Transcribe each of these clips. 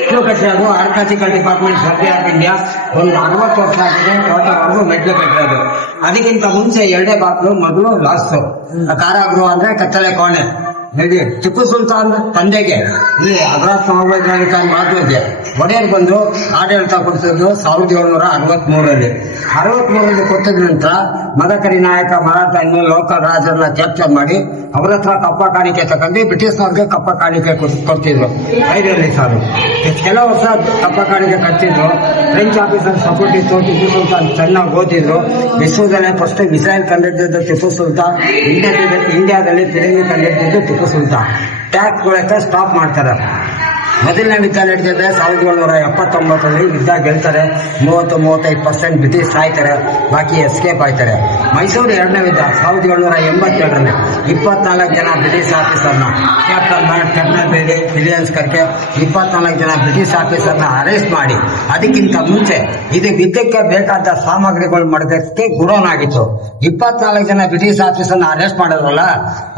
ಮೆಟ್ಲು ಕಟ್ಟಿರೋದು archaeological department survey of India ಒಂದು 60 ವರ್ಷ ಆಗಿದೆ. ತೋಟವರೆಗೂ ಮೆಟ್ಲು ಕಟ್ಟಿರೋದು. ಅದಕ್ಕಿಂತ ಮುಂಚೆ 2 ಬಾಕ್ಲು ಮೊದಲು ಲಾಸ್ಟು ಕಾರಾಗೃಹ ಅಂದ್ರೆ ಕತ್ತಲೆ ಕೋಣೆ. ಹೇಳಿ ಟಿಪ್ಪು ಸುಲ್ತಾನ್ ತಂದೆಗೆ ಈ ಅಗ್ರಾಸ್ ಮಹಾತ್ಮಗೆ ಒಡೆಯರ್ ಬಂದು ಆಡಳಿತ ಕೊಡಿಸಿದ್ರು 1763ರಲ್ಲಿ. 63ರಲ್ಲಿ ಕೊಟ್ಟಿದ ನಂತರ ಮದಕರಿ ನಾಯಕ ಮರಾಠನ್ನು ಲೋಕಲ್ ರಾಜರನ್ನ ಕ್ಯಾಪ್ಚರ್ ಮಾಡಿ ಅವ್ರ ಹತ್ರ ಕಪ್ಪ ಕಾಣಿಕೆ ತಗೊಂಡು ಬ್ರಿಟಿಷ್ನವ್ರಿಗೆ ಕಪ್ಪ ಕಾಣಿಕೆ ಕೊಡ್ತಿದ್ರು. 5ರಲ್ಲಿ ಸಾಲು ಕೆಲವು ವರ್ಷ ಕಪ್ಪ ಕಾಣಿಕೆ ಕಟ್ತಿದ್ರು. ಫ್ರೆಂಚ್ ಆಫೀಸರ್ ಸಪೋರ್ಟ್ ಇತ್ತು. ಟಿಪ್ಪು ಸುಲ್ತಾನ್ ಚೆನ್ನಾಗಿ ಓದಿದ್ರು. ವಿಶ್ವದಲ್ಲೇ ಫಸ್ಟ್ ಮಿಸೈಲ್ ಕಂಡಿದ್ದು ಟಿಪ್ಪು ಸುಲ್ತಾನ್. ಇಂಡಿಯಾದಲ್ಲಿ ಫಿರಂಗಿ ಕಂಡಿದ್ದು ಟಿಪ್ಪು ಸುಲ್ತಾನ್. ಟ್ಯಾಕ್ಸ್ ಕೊಡಕ್ಕೆ ಸ್ಟಾಪ್ ಮಾಡ್ತಾರೆ. ಮೊದಲನೇ ಯುದ್ಧ ನಡೀತಿದೆ 1779ರಲ್ಲಿ. ಯುದ್ಧ ಗೆಲ್ತಾರೆ. 30-35% ಬ್ರಿಟಿಷ್ ಸಾಯ್ತಾರೆ, ಬಾಕಿ ಎಸ್ಕೇಪ್ ಆಯ್ತಾರೆ. ಮೈಸೂರು 2ನೇ ಯುದ್ಧ 1782ರಲ್ಲಿ 24 ಜನ ಬ್ರಿಟಿಷ್ ಆಫೀಸರ್ನ ಕ್ಯಾಪ್ಟನ್ ಕರ್ನಲ್ ಬೇಡಿ ವಿಲಿಯಮ್ಸ್ ಕರ್ಕೆ 24 ಜನ ಬ್ರಿಟಿಷ್ ಆಫೀಸರ್ನ ಅರೆಸ್ಟ್ ಮಾಡಿ, ಅದಕ್ಕಿಂತ ಮುಂಚೆ ಇದು ಯುದ್ಧಕ್ಕೆ ಬೇಕಾದ ಸಾಮಗ್ರಿಗಳು ಮಾಡೋದಕ್ಕೆ ಗುಡೋನಾಗಿತ್ತು. 24 ಜನ ಬ್ರಿಟಿಷ್ ಆಫೀಸರ್ನ ಅರೆಸ್ಟ್ ಮಾಡಿದ್ರಲ್ಲ,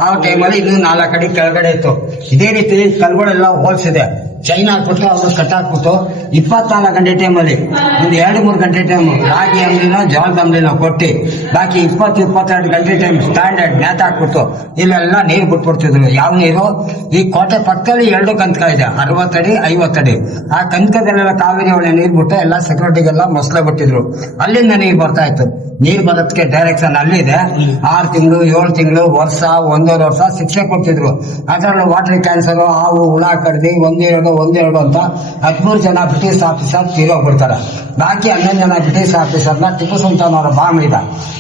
ಆ ಟೈಮಲ್ಲಿ ಇದು 4 ಅಡಿ ಕೆಳಗಡೆ ಇತ್ತು. ಇದೇ ರೀತಿ ಕಲ್ಗಳೆಲ್ಲ ಹೋಲ್ಸಿದೆ. ಚೈನಾ ಕೊಟ್ಟು ಅವರು ಕಟ್ಟಾಕ್ಬಿಟ್ಟು 24 ಗಂಟೆ ಟೈಮಲ್ಲಿ ಒಂದು 2-3 ಗಂಟೆ ಟೈಮ್ ರಾಗಿ ಅಂಗಡಿನೋ ಜೋಳದ ಅಂಗಡಿನೋ ಕೊಟ್ಟು ಬಾಕಿ 20-22 ಗಂಟೆ ಟೈಮ್ ಸ್ಟ್ಯಾಂಡರ್ಡ್ ನೇತಾಕ್ಬಿಟ್ಟು ಇಲ್ಲೆಲ್ಲ ನೀರು ಬಿಟ್ಬಿಡ್ತಿದ್ರು. ಯಾವ ನೀರು? ಈ ಕೋಟೆ ಪಕ್ಕದಲ್ಲಿ 2 ಕಂತ್ಕ ಇದೆ, 60 ಅಡಿ 50 ಅಡಿ. ಆ ಕಂತ್ಕದಲ್ಲೆಲ್ಲ ಕಾವೇರಿ ಒಳ್ಳೆ ನೀರು ಬಿಟ್ಟು ಎಲ್ಲ ಸೆಕ್ಯೂರಿಟಿಗೆಲ್ಲ ಮೊಸಳೆ ಬಿಟ್ಟಿದ್ರು. ಅಲ್ಲಿಂದ ನೀರು ಬರ್ತಾ ಇತ್ತು. ನೀರು ಬರೋದಕ್ಕೆ ಡೈರೆಕ್ಷನ್ ಅಲ್ಲಿದೆ. 6 ತಿಂಗಳು 7 ತಿಂಗಳು ವರ್ಷ 1.5 ವರ್ಷ ಶಿಕ್ಷೆ ಕೊಡ್ತಿದ್ರು. ಅದರಲ್ಲೂ ವಾಟರ್ ಕ್ಯಾನ್ಸರ್, ಹಾವು ಹುಳ ಕಡ್ದಿ 1-2 ಅಂತ 13 ಜನ ಬ್ರಿಟಿಷ್ ಆಫೀಸರ್ ತೀರೋಗ್ಬಿಡ್ತಾರೆ. ಬಾಕಿ 11 ಜನ ಬ್ರಿಟಿಷ್ ಆಫೀಸರ್ನ ಟಿಪ್ಪು ಸುಲ್ತಾನ್ ಅವರ ಬಾಂಬ್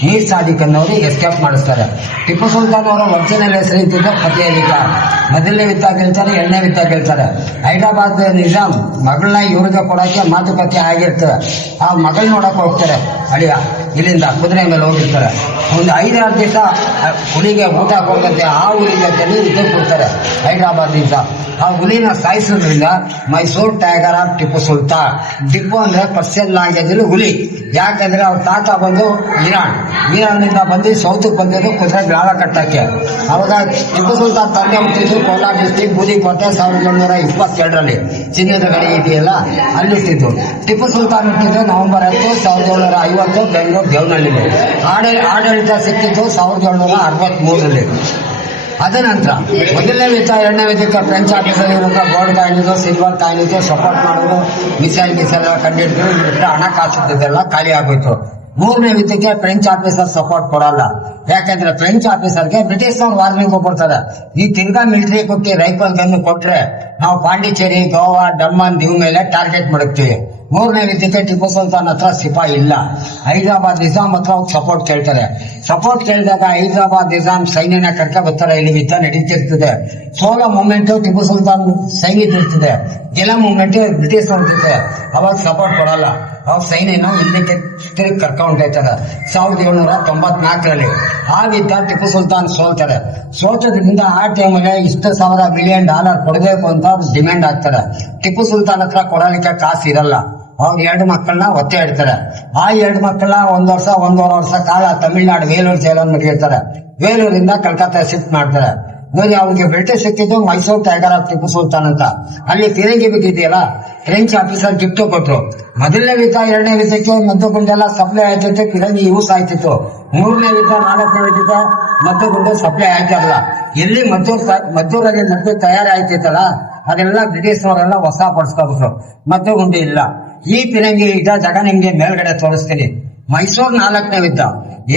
ಮೀರ್ ಸಾದಿಕ್ ಅನ್ನೋರು ಎಸ್ಕೇಪ್ ಮಾಡಿಸ್ತಾರೆ. ಟಿಪ್ಪು ಸುಲ್ತಾನ್ ಅವರ ಒರಿಜಿನಲ್ ಹೆಸರು ಇದ್ದಿದ್ದು ಫತೇ ಅಲಿ ಖಾನ್. ಮೊದಲನೇ ಯುದ್ಧ ಗೆಲ್ತಾರೆ, 2ನೇ ಯುದ್ಧ ಗೆಲ್ತಾರೆ. ಹೈದರಾಬಾದ್ ನಿಜಾಮ್ ಮಗಳನ್ನ ಇವ್ರಿಗೆ ಕೊಡಕ್ಕೆ ಮಾತುಕತೆ ಆಗಿರ್ತವೆ. ಆ ಮಗಳ್ ನೋಡಕ್ ಹೋಗ್ತಾರೆ ಅಳಿಯ. ಇಲ್ಲಿಂದ ಕುದುರೆ ಮೇಲೆ ಹೋಗಿರ್ತಾರೆ. ಒಂದು 5-6 ದಿವಸ ಹುಲಿಗೆ ಊಟ ಕೊಡಂತೆ ಆ ಹುಲಿ ಜೊತೆಲಿ ಯುದ್ಧಕ್ಕೆ ಕೊಡ್ತಾರೆ ಹೈದರಾಬಾದ್ ನಿಜಾಮ್. ಆ ಹುಲಿನ ಸಾಯಿಸೋದ್ರಿಂದ ಮೈಸೂರು ಟೈಗರ್ ಆಫ್ ಟಿಪ್ಪು ಸುಲ್ತಾನ್. ಟಿಪ್ಪು ಅಂದ್ರೆ ಪರ್ಷಿಯನ್ ಲ್ಯಾಂಗ್ವೇಜ್ ಹುಲಿ. ಯಾಕಂದ್ರೆ ಅವ್ರ ತಾತ ಬಂದು ಇರಾನ್ನಿಂದ ಬಂದು ಸೌತ್ಗೆ ಬಂದಿದ್ದು ಕುದುರೆ ಗಾಳ ಕಟ್ಟಕ್ಕೆ. ಅವಾಗ ಟಿಪ್ಪು ಸುಲ್ತಾನ್ ತಂದೆ ಹುಟ್ಟಿದ್ದು ಕೋಲಾರ ಡಿಸ್ಟಿಕ್ ಬೂದಿಕೋಟೆ 1722ರಲ್ಲಿ. ಚಿನ್ನದ ಗಡಿ ಇದೆಯಲ್ಲ ಅಲ್ಲಿ ಹುಟ್ಟಿದ್ದು. ಟಿಪ್ಪು ಸುಲ್ತಾನ್ ಹುಟ್ಟಿದ್ದು ನವೆಂಬರ್ 10, 1750 ಬೆಂಗಳೂರು ದೇವನಹಳ್ಳಿಲಿ. ಆಡಳಿತ ಸಿಕ್ಕಿದ್ದು 1763ರಲ್ಲಿ. ಅದ ನಂತರ ಮೊದಲನೇ ಯುದ್ಧ 2ನೇ ಯುದ್ಧಕ್ಕೆ ಫ್ರೆಂಚ್ ಆಫೀಸರ್ ಗೋಲ್ಡ್ ಕಾಯಿನ್ ಇದ್ದು, ಸಿಲ್ವರ್ ಕಾಯಿನ್ ಇದ್ದು, ಸಪೋರ್ಟ್ ಮಾಡೋದು, ಮಿಸೈಲ್ ಕಂಡಿಡಿದ್ರು. ಇಷ್ಟು ಹಣ ಕಾಸಿದ್ದೆಲ್ಲ ಖಾಲಿ ಆಗೋಯ್ತು. 3ನೇ ಯುದ್ಧಕ್ಕೆ ಫ್ರೆಂಚ್ ಆಫೀಸರ್ ಸಪೋರ್ಟ್ ಕೊಡಲ್ಲ. ಯಾಕಂದ್ರೆ ಫ್ರೆಂಚ್ ಆಫೀಸರ್ಗೆ ಬ್ರಿಟಿಷ್ನವ್ರು ವಾರ್ನಿಂಗ್ ಕೊಡ್ತಾರೆ. ಈ ತಿರ್ಗಾ ಮಿಲಿಟರಿ ಕೊಟ್ಟು ರೈಫಲ್ ಗನ್ ಕೊಟ್ರೆ ನಾವು ಪಾಂಡಿಚೇರಿ, ಗೋವಾ, ಡಮ್ಮನ್ ಇವ್ ಮೇಲೆ ಟಾರ್ಗೆಟ್ ಮಾಡುತ್ತೀವಿ. 3ನೇ ಯುದ್ಧಕ್ಕೆ ಟಿಪ್ಪು ಸುಲ್ತಾನ್ ಹತ್ರ ಸಿಪಾಯಿ ಇಲ್ಲ. ಹೈದರಾಬಾದ್ ನಿಜಾಮ್ ಹತ್ರ ಸಪೋರ್ಟ್ ಕೇಳ್ತಾರೆ. ಸಪೋರ್ಟ್ ಕೇಳಿದಾಗ ಹೈದರಾಬಾದ್ ನಿಜಾಮ್ ಸೈನ್ಯನ ಕರ್ಕ ಬರ್ತಾರೆ. ಇಲ್ಲಿ ಯುದ್ಧ ನಡೀತಿರ್ತದೆ. ಸೋಲೋ ಮೂಮೆಂಟ್ ಟಿಪ್ಪು ಸುಲ್ತಾನ್ ಸೈನ್ಯದಿರ್ತದೆ, ಗೆಲ ಮೂಮೆಂಟ್ ಬ್ರಿಟಿಷ್ ಇರ್ತದೆ. ಅವಾಗ ಸಪೋರ್ಟ್ ಕೊಡಲ್ಲ. ಅವಾಗ ಸೈನ್ಯನ ಹಿಂದಕ್ಕೆ ತಿರುಗಿ ಕರ್ಕೊಂಡೋಗ್ತಾರೆ. 1794ರಲ್ಲಿ ಆ ಯುದ್ಧ ಟಿಪ್ಪು ಸುಲ್ತಾನ್ ಸೋಲ್ತಾರೆ. ಸೋತದ್ರಿಂದ ಆ ಟೈಮಲ್ಲಿ $1,000 ಮಿಲಿಯನ್ ಕೊಡಬೇಕು ಅಂತ ಡಿಮ್ಯಾಂಡ್ ಆಗ್ತಾರೆ. ಟಿಪ್ಪು ಸುಲ್ತಾನ್ ಹತ್ರ ಕೊಡಲಿಕ್ಕೆ ಕಾಸು ಇರಲ್ಲ. ಅವ್ರು 2 ಮಕ್ಕಳನ್ನ ಒತ್ತೆ ಇಡ್ತಾರೆ. ಆ 2 ಮಕ್ಕಳನ್ನ 1 ವರ್ಷ 1.5 ವರ್ಷ ಕಾಲ ತಮಿಳ್ನಾಡು ವೇಲೂರು ಜೈಲನ್ನು ನಡೆಯುತ್ತಾರೆ. ವೇಲೂರಿಂದ ಕಲ್ಕತ್ತಾ ಶಿಫ್ಟ್ ಮಾಡ್ತಾರೆ. ನೋಡಿ, ಅವ್ರಿಗೆ ಬ್ರಿಟಿಷ್ ಸಿಕ್ಕಿದ್ದು ಮೈಸೂರು ಟೈಗರ್ ಆಫ್ ಟಿಪ್ಪು ಸುಲ್ತಾನ್ ಅಂತ. ಅಲ್ಲಿ ಫಿರಂಗಿ ಬಿದ್ದಿದೆಯಲ್ಲ, ಫ್ರೆಂಚ್ ಆಫೀಸರ್ ಗಿಫ್ಟ್ ಕೊಟ್ರು. ಮೊದಲನೇ ಯುದ್ಧ 2ನೇ ಯುದ್ಧಕ್ಕೆ ಮದ್ದು ಗುಂಡೆಲ್ಲ ಸಪ್ಲೈ ಆಯ್ತಿತ್ತು, ಫಿರಂಗಿ ಯೂಸ್ ಆಯ್ತಿತ್ತು. 3ನೇ ಯುದ್ಧ 4ನೇ ಯುದ್ಧ ಮದ್ದು ಗುಂಡು ಸಪ್ಲೈ ಆಯ್ತಾರಲ್ಲ. ಎಲ್ಲಿ ಮದ್ದೂರಲ್ಲಿ ಮದ್ದು ತಯಾರಿ ಆಯ್ತಿತ್ತಲ್ಲ, ಅದೆಲ್ಲ ಬ್ರಿಟಿಷ್ನವರೆಲ್ಲ ಹೊಸ ಪಡಿಸ್ಕೊಬಿಟ್ರು. ಮದ್ದು ಗುಂಡು ಇಲ್ಲ. ಈ ಫಿರಂಗಿ ಜಾಗ ನಿಮ್ಗೆ ಮೇಲ್ಗಡೆ ತೋರಿಸ್ತೀನಿ. ಮೈಸೂರು 4ನೇ ಯುದ್ಧ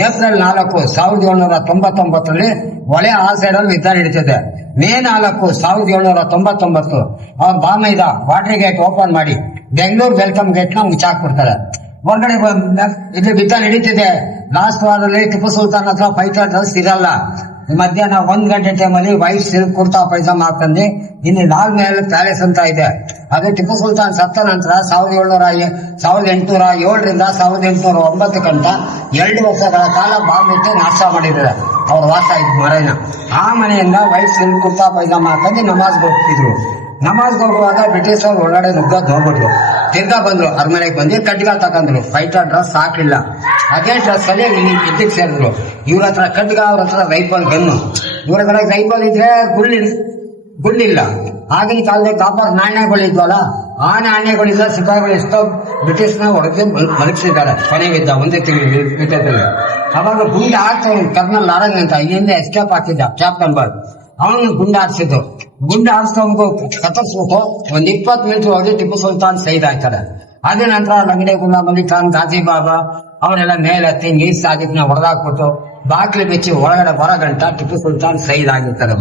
ಏಪ್ರಿಲ್ 4, 1799ರಲ್ಲಿ ಒಳೆ ಆ ಸೈಡಲ್ಲಿ ಯುದ್ಧ ನಡೀತಿದೆ. ಮೇ 4, 1799 ಅವ್ರ ಬಾಮೈದ ವಾಟರ್ ಗೇಟ್ ಓಪನ್ ಮಾಡಿ ಬೆಂಗಳೂರು ವೆಲ್ಕಮ್ ಗೇಟ್ ನ ಮುಚ್ಚಾಕ್ಬಿಡ್ತಾರೆ. ಹೊರಗಡೆ ಇದು ಯುದ್ಧ ನಡೀತಿದೆ. ಲಾಸ್ಟ್ ವಾರದಲ್ಲಿ ಟಿಪ್ಪು ಸುಲ್ತಾನ್ ಹತ್ರ ಫೈಟರ್ ಡ್ರೆಸ್ ಇರಲ್ಲ. ಮಧ್ಯಾಹ್ನ 1 ಗಂಟೆ ಟೈಮಲ್ಲಿ ವೈಟ್ ಸಿಲ್ಕ್ ಕುರ್ತಾ ಪೈಜಾಮ ಹಾಕೊಂಡು ಇನ್ನು ಲಾಲ್ ಮೆಹಲ್ ಪ್ಯಾಲೇಸ್ ಅಂತ ಇದೆ. ಅದು ಟಿಪ್ಪು ಸುಲ್ತಾನ್ ಸತ್ತ ನಂತರ 1807ರಿಂದ 1809 ಗಂಟ 2 ವರ್ಷಗಳ ಕಾಲ ಬಾಂಬ್ ಇಟ್ಟು ನಾಶ ಮಾಡಿದ್ದಾರೆ. ಅವ್ರ ವಾಸ ಇದ್ದ ಮನೆನ. ಆ ಮನೆಯಿಂದ ವೈಟ್ ಸಿಲ್ಕ್ ಕುರ್ತಾ ಪೈಜಾಮ ಹಾಕೊಂಡು ನಮಾಜ್ಗೆ ಹೋಗ್ತಿದ್ರು. ನಮಾಜ್ಗೆ ಹೋಗುವಾಗ ಬ್ರಿಟಿಷ್ ಅವ್ರು ಒಳಗಡೆ ನುಗ್ಗದ್ದು ಹೋಗ್ಬಿಟ್ರು. ತಿರ್ಗಾ ಬಂದ್ರು, ಅರಮನೆಗೆ ಬಂದು ಕಡ್ಗ ತಕೊಂಡ್ರು. ಫೈಟರ್ ಡ್ರೆಸ್ ಹಾಕಿಲ್ಲ. ಅದೇ ಡ್ರೆಸ್ ಅಲ್ಲಿ ಯುದ್ಧಕ್ಕೆ ಸೇರಿದ್ರು. ಇವ್ರ ಹತ್ರ ಕಡ್ಗ, ಅವ್ರ ಹತ್ರ ರೈಫಲ್ ಗನ್ನು. ಇವ್ರ ಹತ್ರ ರೈಫಲ್ ಇದ್ರೆ ಗುಂಡಿಲ್ಲ. ಆಗಿನ ಕಾಲದಲ್ಲಿ ಕಾಪರ್ ನಾಣ್ಯಗಳಿದ್ವಲ್ಲ, ಆ ನಾಣ್ಯಗಳಿಂದ ಸಿಪಾಯಿಗಳು ಎಷ್ಟೋ ಬ್ರಿಟಿಷ್ನ ಹೊಡೆದು ಮಲಗಿಸಿದ್ದಾರೆ. ಕೊನೆಗಿದ್ದ ಒಂದೇ ತಿಂಗಳು ಯುದ್ಧದಲ್ಲಿ. ಅವಾಗ ಗುಂಡು ಹಾಕ್ತವ್ ಕರ್ನಲ್ ನಾರಂಗ್ ಅಂತ ಇಲ್ಲಿಂದ ಎಸ್ಕೇಪ್ ಆಗ್ತಿದ್ದ ಕ್ಯಾಪ್ಟನ್ ಬರ್ಡ್. ಅವನು ಗುಂಡು ಹಾಕ್ಸಿದ್ದು. ಗುಂಡು ಹಾಕ್ಸ್ಕೊಂಡು ಕತ್ತರಿಸ್ಬಿಟ್ಟು 20 ಮಿನಿಟ್ ಹೋಗಿ ಟಿಪ್ಪು ಸುಲ್ತಾನ್ ಶಹೀದ್ ಆಗ್ತಾರೆ. ಅದೇ ನಂತರ ಲಂಗಡೆ ಗುಂಡ ಮಲಿಕ್ ಖಾನ್, ಗಾಜಿ ಬಾಬಾ ಅವರೆಲ್ಲ ಮೇಲೆ ಹತ್ತಿ ನೀರ್ ಸಾದಿಕ್ನ ಹೊಡೆದಾಕ್ಬಿಟ್ಟು ಬಾಕ್ಲಿ ಬೆಚ್ಚಿ ಒಳಗಡೆ ಹೊರಗಂಟ ಟಿಪ್ಪು ಸುಲ್ತಾನ್ ಶಹೀದ್ ಆಗಿರ್ತಾರೆ.